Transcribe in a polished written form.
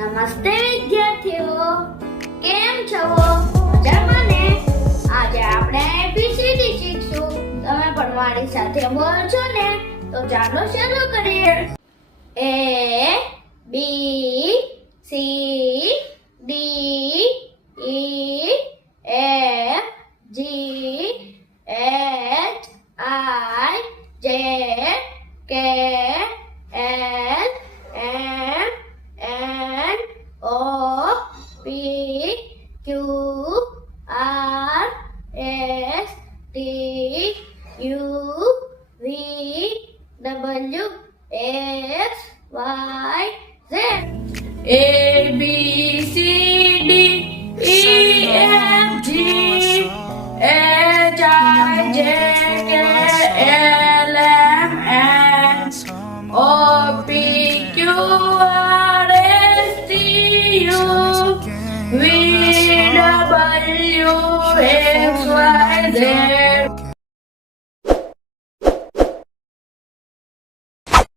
નમસ્તે વિદ્યાર્થીઓ, કેમ છો? મજામાં ને? આજે આપણે ABCD શીખશું. તમે પણ મારી સાથે બોલશો ને? તો ચાલો શરૂ કરીએ. A B C D E F G H I J K L M N O P Q R S T U V W X Y Z. A B C D E F G H I J K L M N O P Q R S T U V W X Y Z.